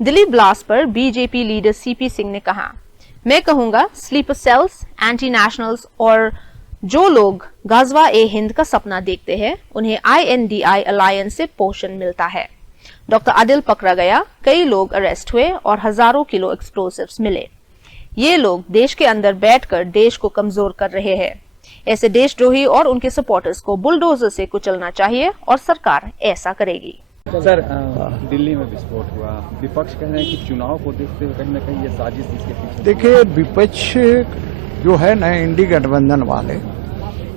Delhi blast पर BJP leader CP Singh ने कहा, मैं कहूंगा स्लीपर सेल्स, एंटी नेशनल्स और जो लोग गज़वा-ए-हिंद का सपना देखते हैं उन्हें INDI अलायंस से पोषण मिलता है। डॉक्टर आदिल पकड़ा गया, कई लोग अरेस्ट हुए और हजारों किलो एक्सप्लोसिव्स मिले। ये लोग देश के अंदर बैठकर देश को कमजोर कर रहे हैं। ऐसे देशद्रोही और उनके सपोर्टर्स को बुलडोजर से कुचलना चाहिए और सरकार ऐसा करेगी। सर, दिल्ली में विस्फोट हुआ, विपक्ष कह रहे हैं कि चुनाव को देखते हुए कहीं न कहीं ये साजिश इसके पीछे। देखिए, विपक्ष जो है ना, इंडी गठबंधन वाले,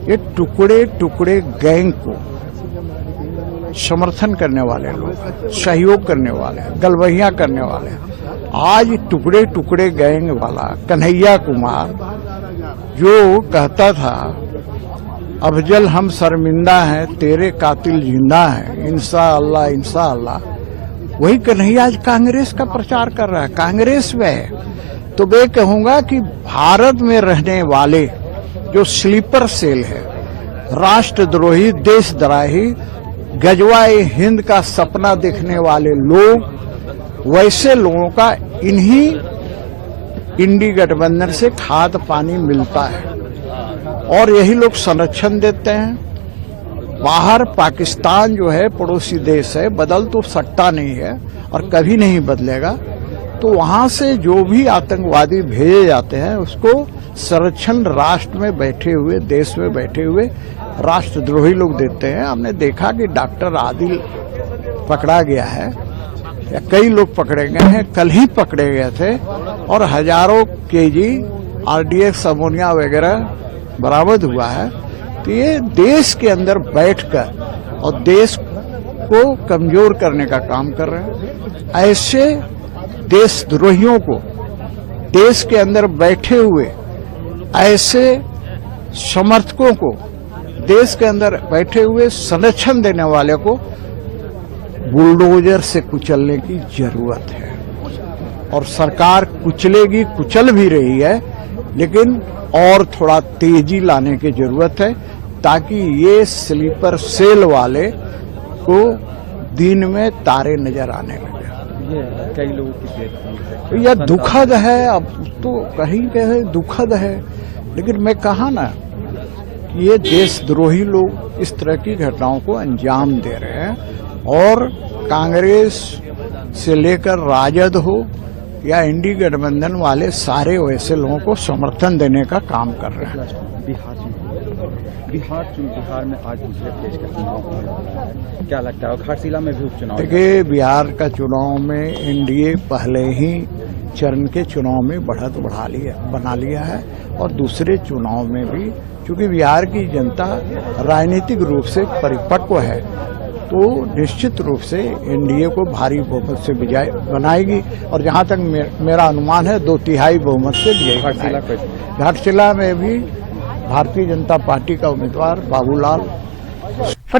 ये टुकड़े टुकड़े गैंग को समर्थन करने वाले लोग, सहयोग करने वाले, गलबहियां करने वाले। आज टुकड़े टुकड़े गैंग वाला कन्हैया कुमार जो कहता था अफजल हम शर्मिंदा हैं, तेरे कातिल जिंदा हैं, इंशाअल्लाह इंशाअल्लाह, वही कन्हैया आज कांग्रेस का प्रचार कर रहा है, कांग्रेस में है। तो मैं कहूंगा कि भारत में रहने वाले जो स्लीपर सेल है, राष्ट्रद्रोही, देशद्रोही, गज़वा-ए-हिंद का सपना देखने वाले लोग, वैसे लोगों का इन्हीं इंडी गठबंधन से खाद पानी मिलता है और यही लोग संरक्षण देते हैं। बाहर पाकिस्तान जो है पड़ोसी देश है, बदल तो सकता नहीं है और कभी नहीं बदलेगा। तो वहां से जो भी आतंकवादी भेजे जाते हैं उसको संरक्षण राष्ट्र में बैठे हुए, देश में बैठे हुए राष्ट्रद्रोही लोग देते हैं। हमने देखा कि डॉक्टर आदिल पकड़ा गया है या कई लोग पकड़े गए हैं, कल ही पकड़े गए थे और हजारों केजी RDX अमोनिया वगैरह बरामद हुआ है। तो ये देश के अंदर बैठकर और देश को कमजोर करने का काम कर रहे हैं। ऐसे देशद्रोहियों को, देश के अंदर बैठे हुए ऐसे समर्थकों को, देश के अंदर बैठे हुए संरक्षण देने वाले को बुलडोजर से कुचलने की जरूरत है और सरकार कुचलेगी, कुचल भी रही है, लेकिन और थोड़ा तेजी लाने की जरूरत है ताकि ये स्लीपर सेल वाले को दिन में तारे नजर आने लगे। ये कई लोगों की यह दुखद है, अब तो कहीं कहे दुखद है, लेकिन मैं कहा ना कि ये देशद्रोही लोग इस तरह की घटनाओं को अंजाम दे रहे हैं और कांग्रेस से लेकर राजद हो या इंडी गठबंधन वाले सारे वैसे लोगों को समर्थन देने का काम कर रहे हैं। बिहार में आज दूसरे फेज का चुनाव है, क्या लगता है? और घाटशिला में भी उपचुनाव। देखिए, बिहार का चुनाव में NDA पहले ही चरण के चुनाव में बढ़त बना लिया है और दूसरे चुनाव में भी, चूंकि बिहार की जनता राजनीतिक रूप से परिपक्व है, तो निश्चित रूप से NDA को भारी बहुमत से विजय बनाएगी और जहां तक मेरा अनुमान है 2/3 बहुमत से विजय। घाटशिला में भी भारतीय जनता पार्टी का उम्मीदवार बाबूलाल